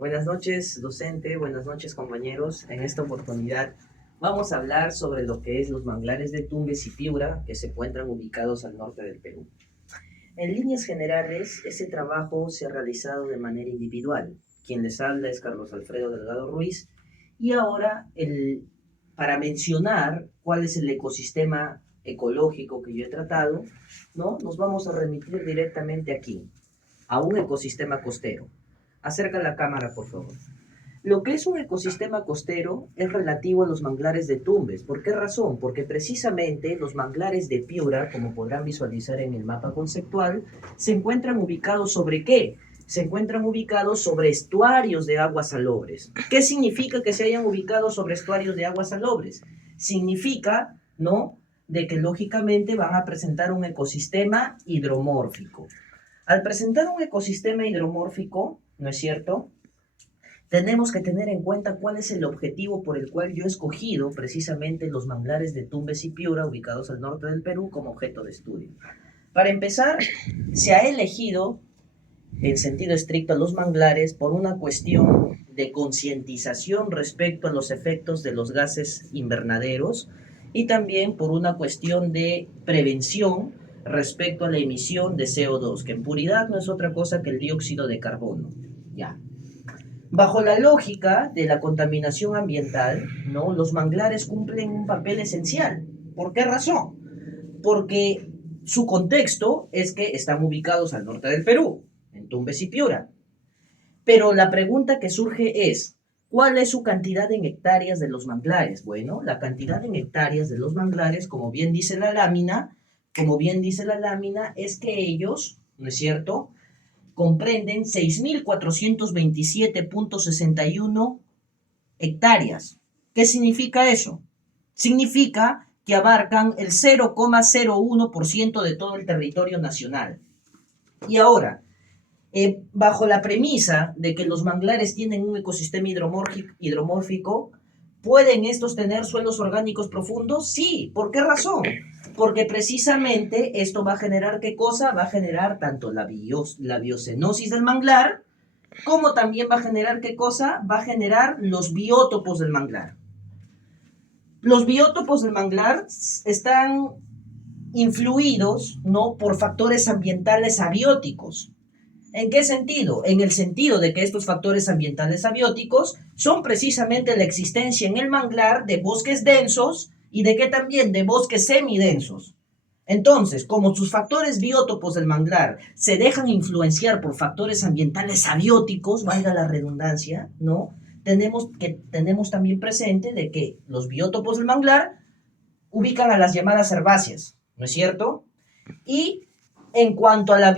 Buenas noches, docente. Buenas noches, compañeros. En esta oportunidad vamos a hablar sobre lo que es los manglares de Tumbes y Piura, que se encuentran ubicados al norte del Perú. En líneas generales, ese trabajo se ha realizado de manera individual. Quien les habla es Carlos Alfredo Delgado Ruiz. Y ahora, para mencionar cuál es el ecosistema ecológico que yo he tratado, ¿no? Nos vamos a remitir directamente aquí, a un ecosistema costero. Acerca la cámara, por favor. Lo que es un ecosistema costero es relativo a los manglares de Tumbes. ¿Por qué razón? Porque precisamente los manglares de Piura, como podrán visualizar en el mapa conceptual, se encuentran ubicados sobre ¿qué? Se encuentran ubicados sobre estuarios de aguas salobres. ¿Qué significa que se hayan ubicado sobre estuarios de aguas salobres? Significa, ¿no?, de que lógicamente van a presentar un ecosistema hidromórfico. Al presentar un ecosistema hidromórfico, ¿no es cierto?, tenemos que tener en cuenta cuál es el objetivo por el cual yo he escogido precisamente los manglares de Tumbes y Piura, ubicados al norte del Perú, como objeto de estudio. Para empezar, se ha elegido en sentido estricto a los manglares por una cuestión de concientización respecto a los efectos de los gases invernaderos y también por una cuestión de prevención respecto a la emisión de CO2, que en puridad no es otra cosa que el dióxido de carbono. Ya. Bajo la lógica de la contaminación ambiental, ¿no?, los manglares cumplen un papel esencial. ¿Por qué razón? Porque su contexto es que están ubicados al norte del Perú, en Tumbes y Piura. Pero la pregunta que surge es, ¿cuál es su cantidad en hectáreas de los manglares? Bueno, la cantidad en hectáreas de los manglares, como bien dice la lámina, es que ellos, ¿no es cierto?, comprenden 6.427.61 hectáreas. ¿Qué significa eso? Significa que abarcan el 0,01% de todo el territorio nacional. Y ahora, bajo la premisa de que los manglares tienen un ecosistema hidromórfico, ¿pueden estos tener suelos orgánicos profundos? Sí. ¿Por qué razón? Porque precisamente esto va a generar ¿qué cosa? Va a generar tanto la biocenosis del manglar, como también va a generar ¿qué cosa? Va a generar los biótopos del manglar. Los biótopos del manglar están influidos, ¿no?, por factores ambientales abióticos. ¿En qué sentido? En el sentido de que estos factores ambientales abióticos son precisamente la existencia en el manglar de bosques densos y de que también de bosques semidensos. Entonces, como sus factores biótopos del manglar se dejan influenciar por factores ambientales abióticos, valga la redundancia, ¿no?, tenemos también presente de que los biótopos del manglar ubican a las llamadas herbáceas, ¿no es cierto? Y en cuanto a la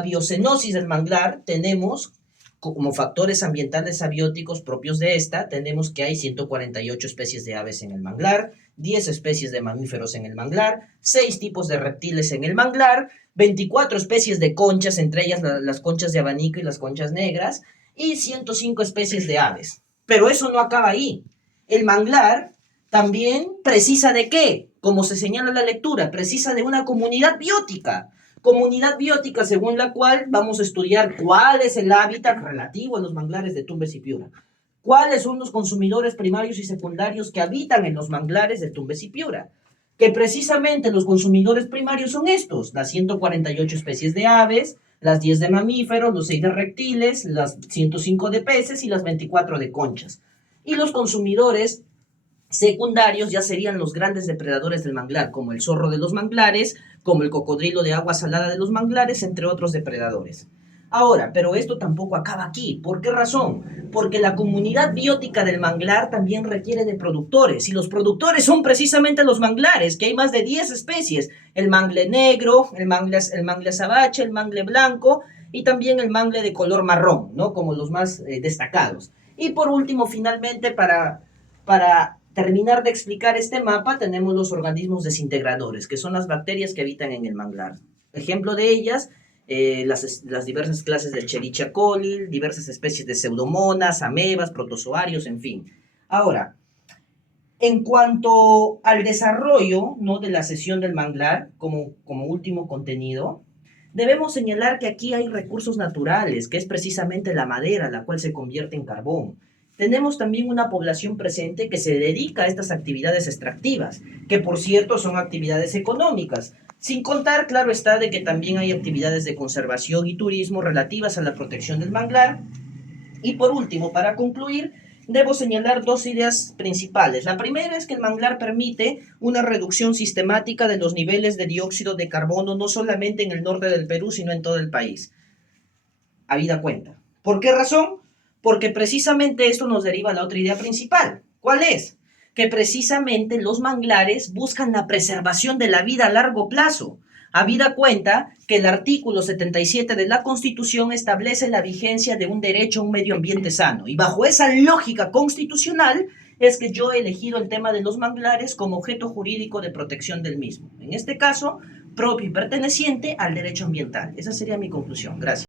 biocenosis del manglar, tenemos como factores ambientales abióticos propios de esta, tenemos que hay 148 especies de aves en el manglar, 10 especies de mamíferos en el manglar, 6 tipos de reptiles en el manglar, 24 especies de conchas, entre ellas las conchas de abanico y las conchas negras, y 105 especies de aves. Pero eso no acaba ahí. El manglar también precisa de qué, como se señala en la lectura, precisa de una comunidad biótica. Comunidad biótica según la cual vamos a estudiar cuál es el hábitat relativo a los manglares de Tumbes y Piura. ¿Cuáles son los consumidores primarios y secundarios que habitan en los manglares de Tumbes y Piura? Que precisamente los consumidores primarios son estos, las 148 especies de aves, las 10 de mamíferos, los 6 de reptiles, las 105 de peces y las 24 de conchas. Y los consumidores secundarios ya serían los grandes depredadores del manglar, como el zorro de los manglares, como el cocodrilo de agua salada de los manglares, entre otros depredadores. Ahora, pero esto tampoco acaba aquí. ¿Por qué razón? Porque la comunidad biótica del manglar también requiere de productores, y los productores son precisamente los manglares, que hay más de 10 especies, el mangle negro, el mangle azabache, el mangle blanco, y también el mangle de color marrón, ¿no?, como los más destacados. Y por último, finalmente, para terminar de explicar este mapa, tenemos los organismos desintegradores, que son las bacterias que habitan en el manglar. Ejemplo de ellas, las diversas clases de Escherichia coli, diversas especies de pseudomonas, amebas, protozoarios, en fin. Ahora, en cuanto al desarrollo, ¿no?, de la sesión del manglar, como último contenido, Debemos señalar que aquí hay recursos naturales, que es precisamente la madera, la cual se convierte en carbón. Tenemos también una población presente que se dedica a estas actividades extractivas, que por cierto son actividades económicas, sin contar, claro está, de que también hay actividades de conservación y turismo relativas a la protección del manglar. Y por último, para concluir, debo señalar dos ideas principales. La primera es que el manglar permite una reducción sistemática de los niveles de dióxido de carbono, no solamente en el norte del Perú, sino en todo el país. Habida cuenta. ¿Por qué razón? Porque precisamente esto nos deriva a la otra idea principal. ¿Cuál es? Que precisamente los manglares buscan la preservación de la vida a largo plazo. Habida cuenta que el artículo 77 de la Constitución establece la vigencia de un derecho a un medio ambiente sano. Y bajo esa lógica constitucional es que yo he elegido el tema de los manglares como objeto jurídico de protección del mismo. En este caso, propio y perteneciente al derecho ambiental. Esa sería mi conclusión. Gracias.